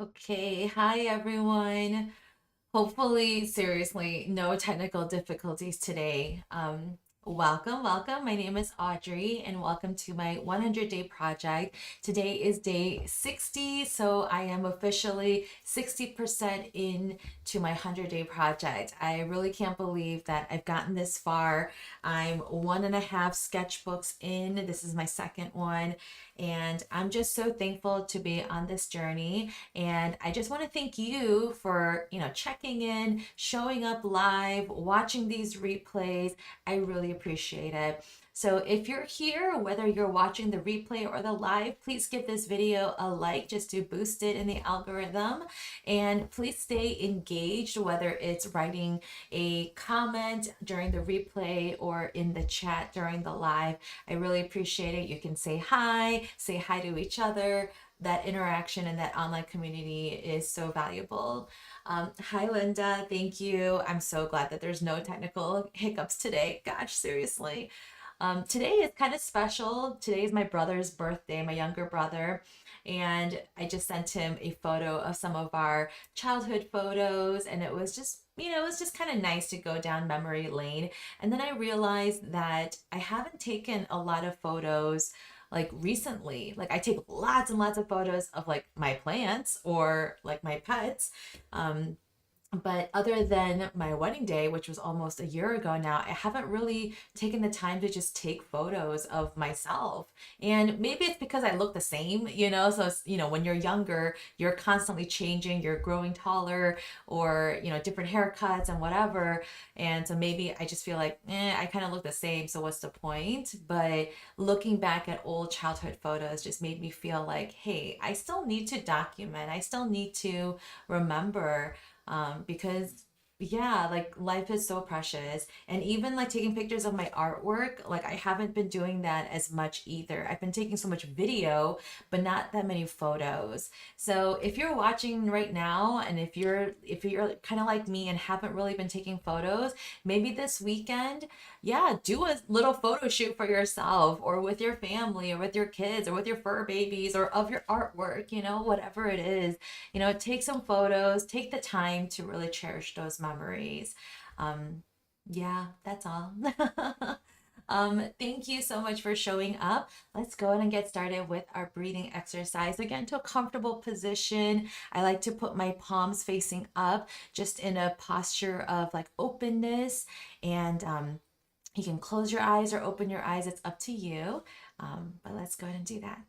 Okay, hi everyone. Hopefully, seriously, no technical difficulties today. Welcome. My name is Audrey, and welcome to my 100-day project. Today is day 60, so I am officially 60% into my 100-day project. I really can't believe that I've gotten this far. I'm one and a half sketchbooks in. This is my second one, and I'm just so thankful to be on this journey. And I just want to thank you for, checking in, showing up live, watching these replays. I really appreciate it. So if you're here, whether you're watching the replay or the live, please give this video a like just to boost it in the algorithm. And please stay engaged, whether it's writing a comment during the replay or in the chat during the live. I really appreciate it. You can say hi to each other. That interaction and that online community is so valuable. Hi, Linda. Thank you. I'm so glad that there's no technical hiccups today. Gosh, seriously. Today is kind of special. Today is my brother's birthday, my younger brother. And I just sent him a photo of some of our childhood photos. And it was just, it was just kind of nice to go down memory lane. And then I realized that I haven't taken a lot of photos like recently. Like I take lots and lots of photos of like my plants or like my pets. But other than my wedding day, which was almost a year ago now, I haven't really taken the time to just take photos of myself. And maybe it's because I look the same, so it's, when you're younger, you're constantly changing, you're growing taller or, different haircuts and whatever. And so maybe I just feel like, I kind of look the same. So what's the point? But looking back at old childhood photos just made me feel like, hey, I still need to document, I still need to remember because yeah, like life is so precious. And even like taking pictures of my artwork, like I haven't been doing that as much either. I've been taking so much video, but not that many photos. So if you're watching right now and if you're kind of like me and haven't really been taking photos, maybe this weekend, yeah, do a little photo shoot for yourself or with your family or with your kids or with your fur babies or of your artwork, whatever it is. Take some photos, take the time to really cherish those memories. Um, yeah, that's all. Thank you so much for showing up. Let's go ahead and get started with our breathing exercise. Again, to a comfortable position. I like to put my palms facing up, just in a posture of like openness. And you can close your eyes or open your eyes. It's up to you. But let's go ahead and do that.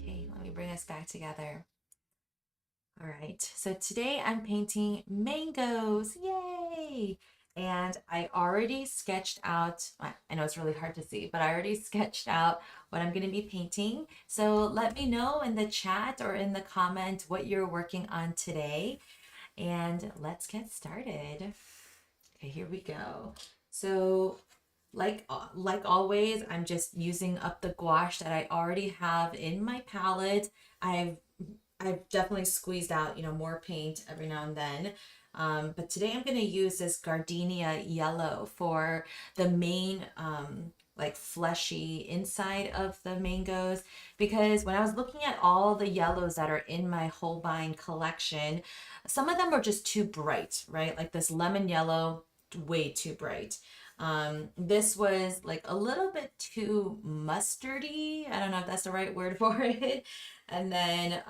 Okay, let me bring us back together. All right, so today I'm painting mangoes. Yay! And I already sketched out, I know it's really hard to see, but I already sketched out what I'm going to be painting. So let me know in the chat or in the comment what you're working on today. And let's get started. Okay, here we go. So like always, I'm just using up the gouache that I already have in my palette. I've definitely squeezed out, more paint every now and then. But today I'm going to use this gardenia yellow for the main like fleshy inside of the mangoes, because when I was looking at all the yellows that are in my Holbein collection, some of them are just too bright, right? Like this lemon yellow, way too bright. This was like a little bit too mustardy. I don't know if that's the right word for it. And then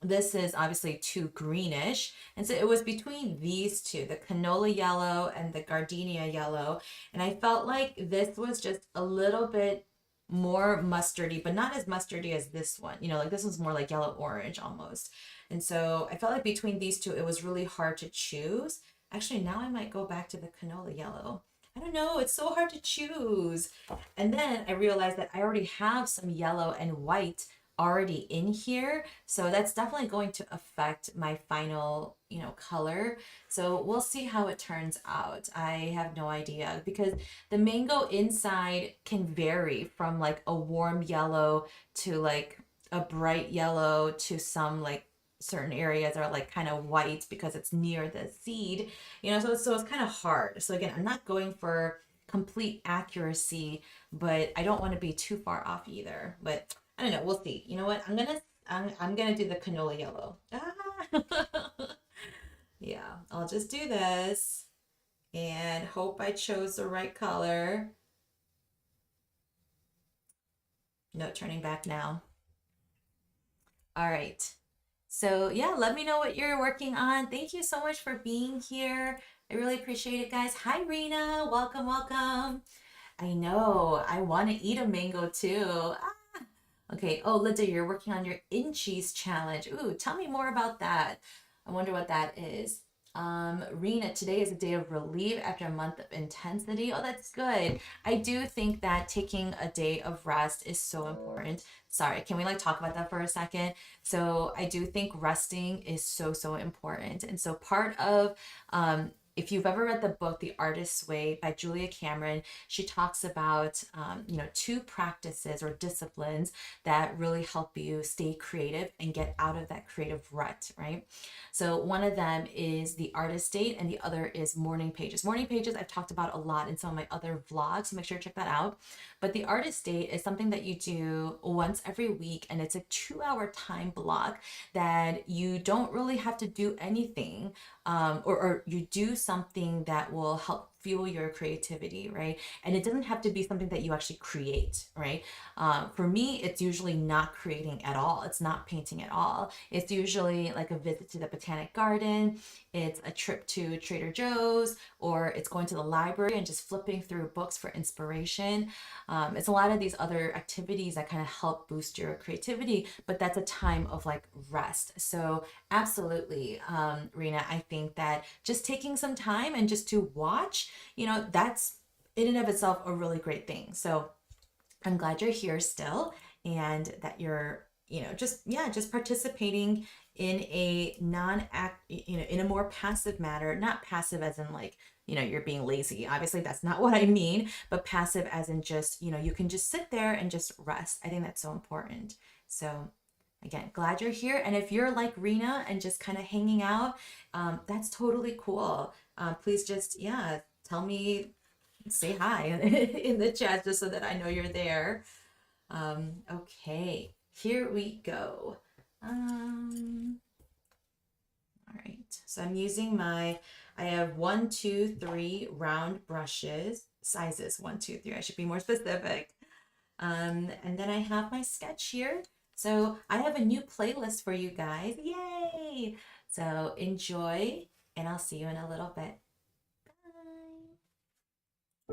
this is obviously too greenish. And so it was between these two, the canola yellow and the gardenia yellow. And I felt like this was just a little bit more mustardy, but not as mustardy as this one. You know, like this one's more like yellow orange almost. And so I felt like between these two, it was really hard to choose. Actually, now I might go back to the canola yellow. I don't know, it's so hard to choose. And then I realized that I already have some yellow and white already in here. So that's definitely going to affect my final, you know, color. So we'll see how it turns out. I have no idea because the mango inside can vary from like a warm yellow to like a bright yellow to some like certain areas are like kind of white because it's near the seed, you know, so it's kind of hard. So again, I'm not going for complete accuracy, but I don't want to be too far off either. But I don't know, we'll see. You know what? I'm gonna do the canola yellow. Yeah, I'll just do this and hope I chose the right color. No turning back now. All right. So yeah, let me know what you're working on. Thank you so much for being here. I really appreciate it, guys. Hi, Rena. Welcome, welcome. I know. I want to eat a mango too. Ah. Okay. Oh, Linda, you're working on your in cheese challenge. Ooh, tell me more about that. I wonder what that is. Rena, today is a day of relief after a month of intensity. Oh, that's good. I do think that taking a day of rest is so important. Sorry, can we like talk about that for a second? So I do think resting is so, so important. And so part of if you've ever read the book The Artist's Way by Julia Cameron, she talks about you know, two practices or disciplines that really help you stay creative and get out of that creative rut, right? So one of them is the artist date and the other is morning pages. Morning pages I've talked about a lot in some of my other vlogs, so make sure to check that out. But the artist date is something that you do once every week, and it's a 2-hour time block that you don't really have to do anything, or you do something that will help fuel your creativity, right? And it doesn't have to be something that you actually create, right? For me, it's usually not creating at all. It's not painting at all. It's usually like a visit to the botanic garden. It's a trip to Trader Joe's, or it's going to the library and just flipping through books for inspiration. It's a lot of these other activities that kind of help boost your creativity, but that's a time of like rest. So absolutely, Rena, I think that just taking some time and just to watch, you know, that's in and of itself a really great thing. So I'm glad you're here still and that you're, you know, just, yeah, just participating in a non-act, you know, in a more passive manner, not passive as in like, you know, you're being lazy. Obviously, that's not what I mean, but passive as in just, you know, you can just sit there and just rest. I think that's so important. So again, glad you're here. And if you're like Rena and just kind of hanging out, that's totally cool. Please just, yeah, tell me, say hi in the chat just so that I know you're there. Okay, here we go. All right, so I'm using I have 1, 2, 3 round brushes, sizes 1, 2, 3. I should be more specific. And then I have my sketch here. So I have a new playlist for you guys. Yay! So enjoy, and I'll see you in a little bit. Bye.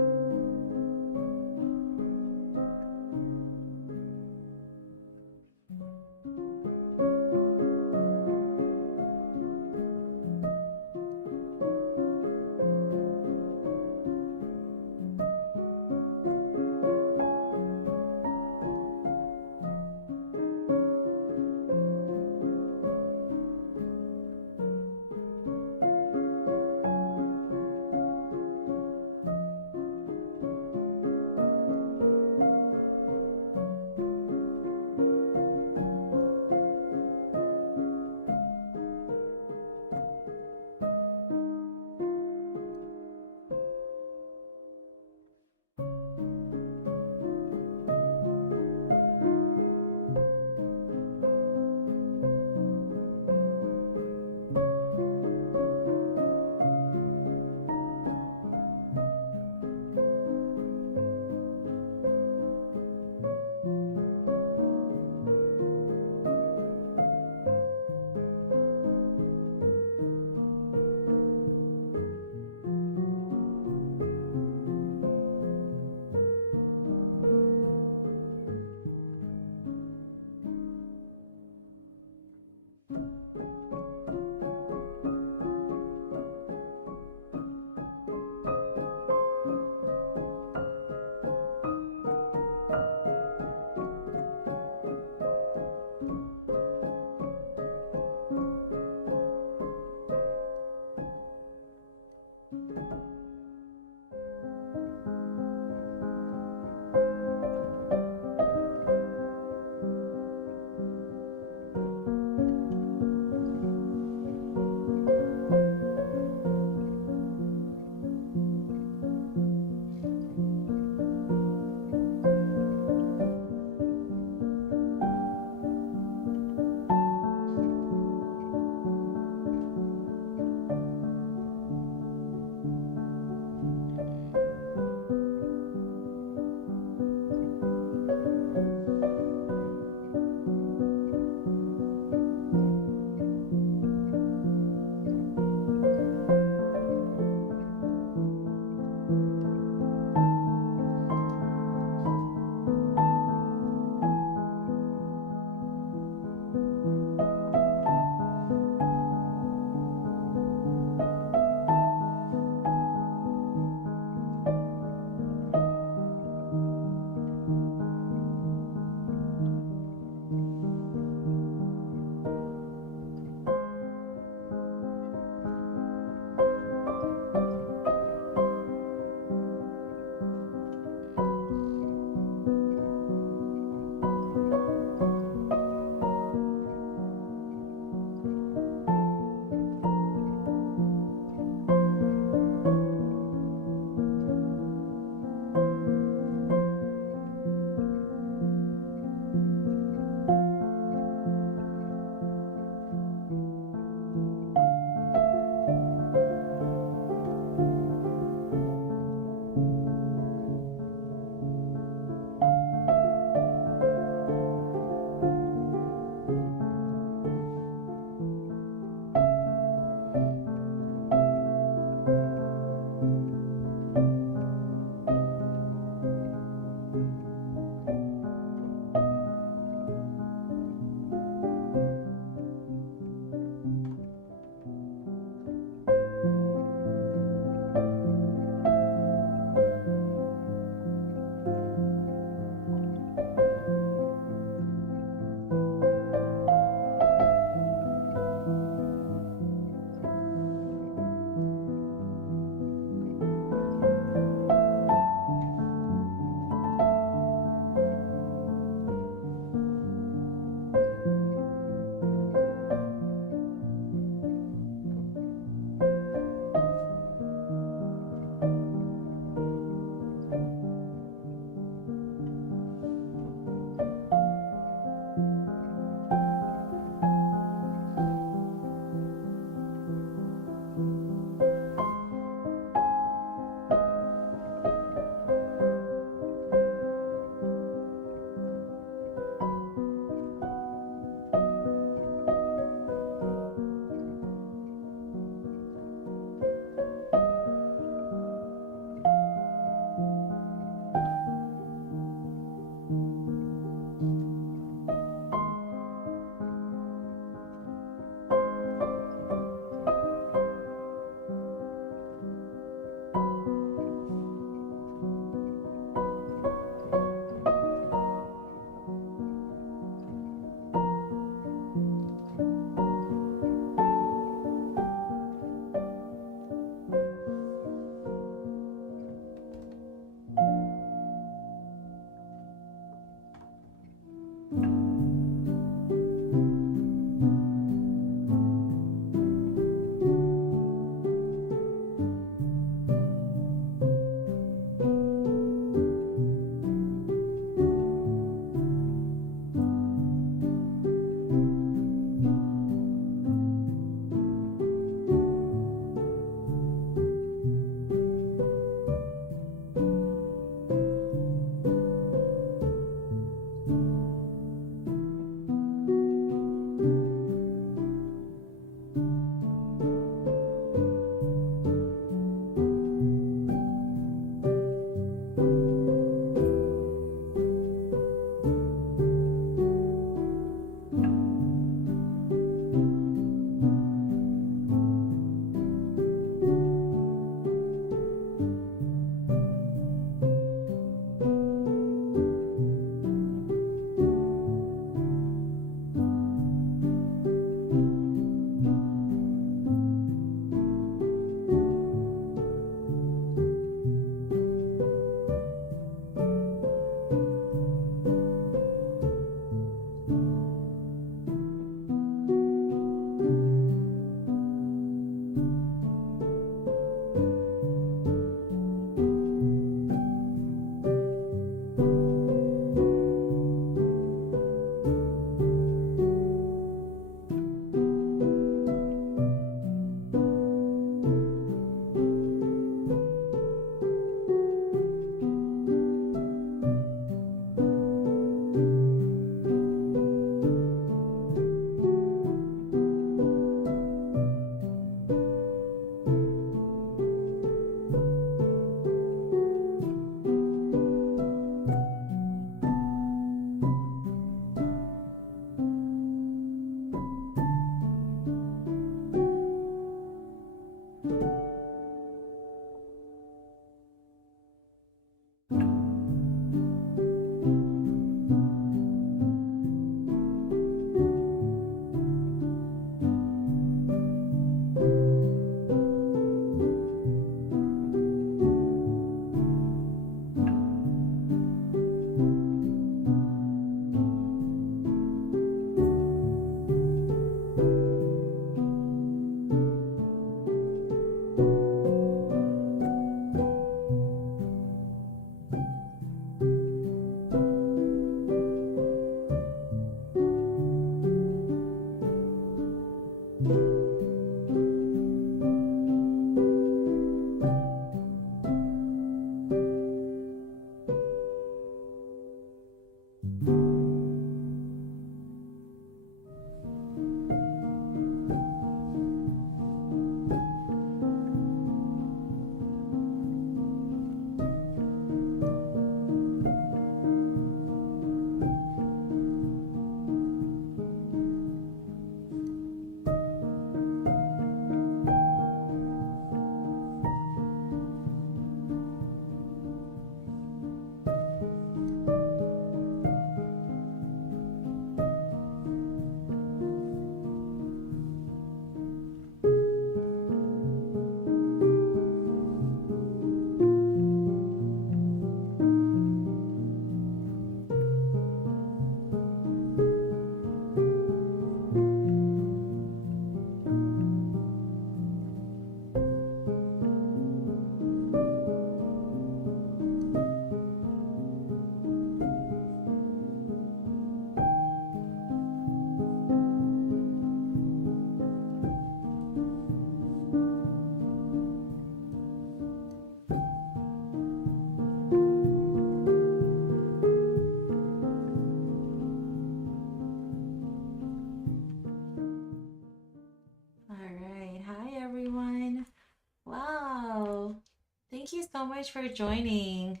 Thank you so much for joining.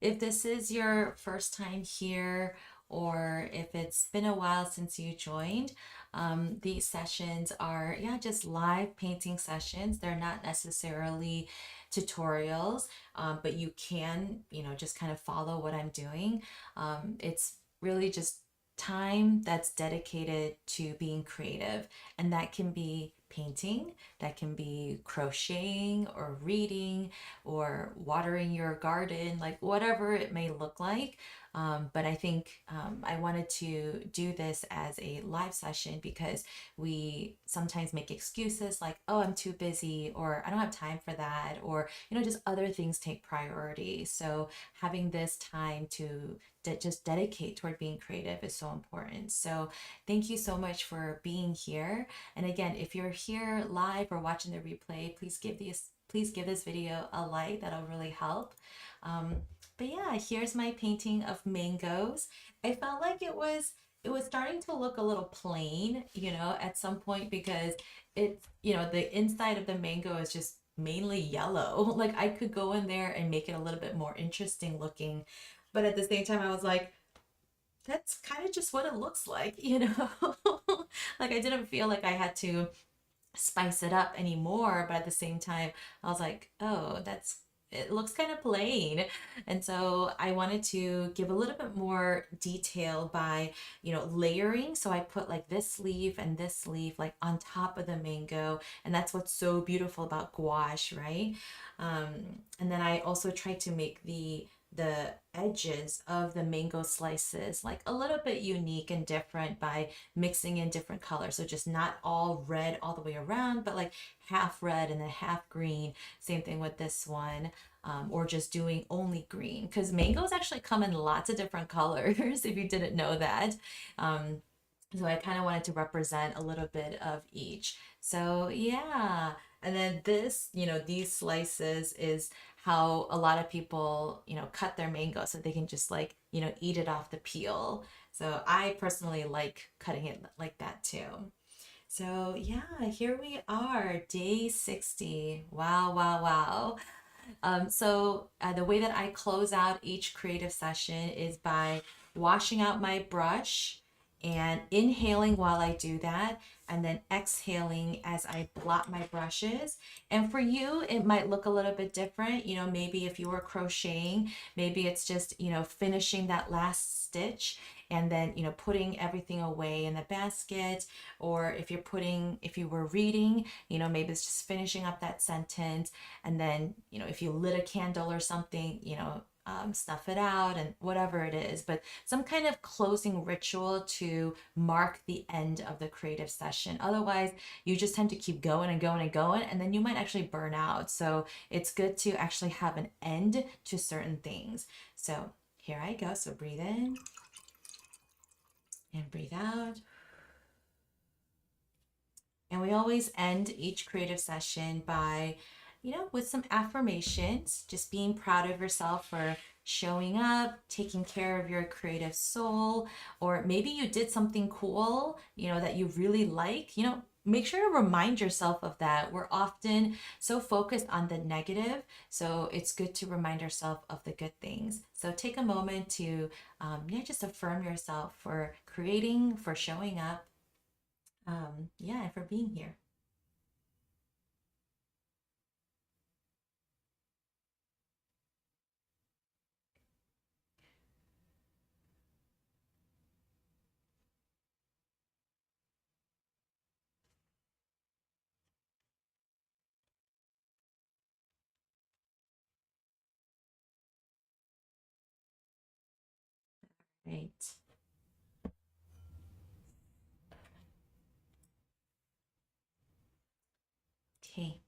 If this is your first time here, or if it's been a while since you joined, these sessions are, yeah, just live painting sessions. They're not necessarily tutorials, but you can, just kind of follow what I'm doing. It's really just time that's dedicated to being creative, and that can be painting, that can be crocheting or reading or watering your garden, like whatever it may look like. But I think I wanted to do this as a live session because we sometimes make excuses like, oh, I'm too busy, or I don't have time for that, or, just other things take priority. So having this time to just dedicate toward being creative is so important. So thank you so much for being here. And again, if you're here live or watching the replay, please give this video a like. That'll really help. Um, but yeah, here's my painting of mangoes. I felt like it was starting to look a little plain, at some point, because the inside of the mango is just mainly yellow. Like I could go in there and make it a little bit more interesting looking, but at the same time I was like, that's kind of just what it looks like. Like I didn't feel like I had to spice it up anymore, but at the same time I was like, oh, it looks kind of plain. And so I wanted to give a little bit more detail by, layering. So I put like this leaf and this leaf like on top of the mango, and that's what's so beautiful about gouache, right? And then I also tried to make the edges of the mango slices like a little bit unique and different by mixing in different colors. So just not all red all the way around, but like half red and then half green. Same thing with this one. Or just doing only green, because mangoes actually come in lots of different colors if you didn't know that. Um, so I kind of wanted to represent a little bit of each. So yeah. And then this, these slices is how a lot of people, cut their mango so they can just like, eat it off the peel. So I personally like cutting it like that too. So yeah, here we are, day 60. Wow, wow, wow. So the way that I close out each creative session is by washing out my brush and inhaling while I do that, and then exhaling as I blot my brushes. And for you, it might look a little bit different. Maybe if you were crocheting, maybe it's just, finishing that last stitch and then, putting everything away in the basket. Or if you were reading, maybe it's just finishing up that sentence. And then, if you lit a candle or something, snuff it out and whatever it is, but some kind of closing ritual to mark the end of the creative session. Otherwise, you just tend to keep going and going and going, and then you might actually burn out. So it's good to actually have an end to certain things. So here I go. So breathe in and breathe out. And we always end each creative session by, with some affirmations, just being proud of yourself for showing up, taking care of your creative soul, or maybe you did something cool, that you really like, make sure to remind yourself of that. We're often so focused on the negative, so it's good to remind yourself of the good things. So take a moment to, just affirm yourself for creating, for showing up, and for being here. Right. Okay.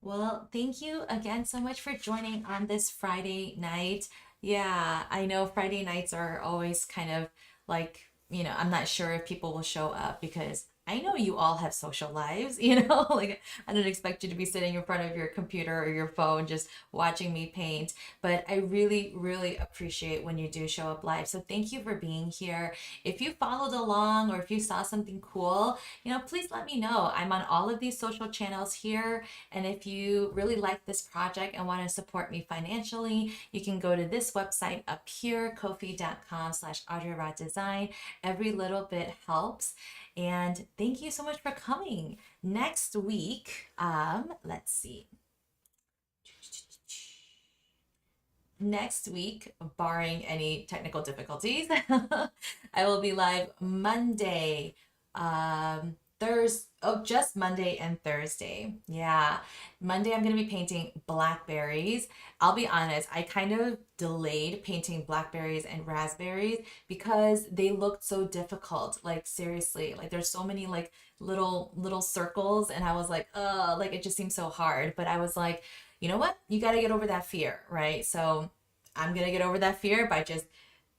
Well, thank you again so much for joining on this Friday night. Yeah, I know Friday nights are always kind of like, I'm not sure if people will show up because I know you all have social lives, like I don't expect you to be sitting in front of your computer or your phone just watching me paint, but I really, really appreciate when you do show up live. So thank you for being here. If you followed along or if you saw something cool, please let me know. I'm on all of these social channels here. And if you really like this project and want to support me financially, you can go to this website up here, ko-fi.com/audreyroddesign. Every little bit helps. And thank you so much for coming. Next week, let's see. Next week, barring any technical difficulties, I will be live Monday, just Monday and Thursday. Yeah. Monday, I'm going to be painting blackberries. I'll be honest, I kind of delayed painting blackberries and raspberries because they looked so difficult. Like seriously, like there's so many like little circles, and I was like, like it just seems so hard. But I was like, you know what? You got to get over that fear, right? So I'm going to get over that fear by just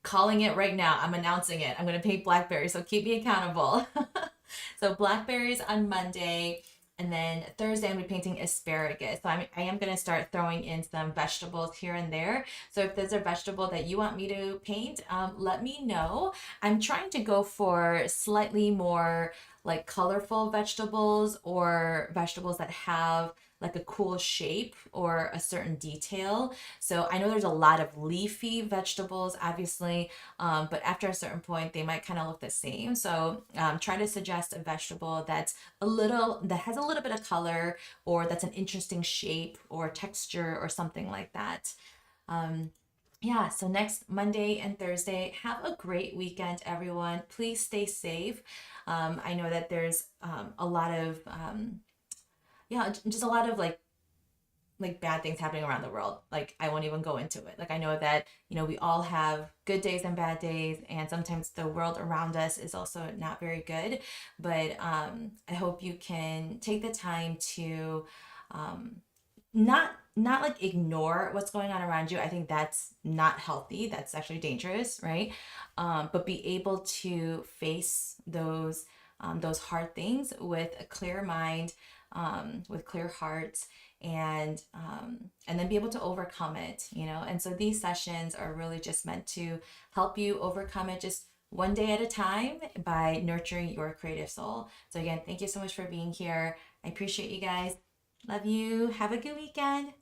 calling it right now. I'm announcing it. I'm going to paint blackberries. So keep me accountable. So blackberries on Monday. And then Thursday, I'm going to be painting asparagus. So I am going to start throwing in some vegetables here and there. So if there's a vegetable that you want me to paint, let me know. I'm trying to go for slightly more like colorful vegetables or vegetables that have like a cool shape or a certain detail. So I know there's a lot of leafy vegetables, obviously, but after a certain point, they might kind of look the same. So try to suggest a vegetable that has a little bit of color, or that's an interesting shape or texture or something like that. Yeah, so next Monday and Thursday, have a great weekend, everyone. Please stay safe. I know that there's a lot of yeah, just a lot of like bad things happening around the world. Like I won't even go into it. Like I know that, we all have good days and bad days, and sometimes the world around us is also not very good. But I hope you can take the time to not like ignore what's going on around you. I think that's not healthy. That's actually dangerous, right? But be able to face those hard things with a clear mind, with clear hearts, and then be able to overcome it. And so these sessions are really just meant to help you overcome it, just one day at a time, by nurturing your creative soul. So again, thank you so much for being here. I appreciate you guys. Love you. Have a good weekend.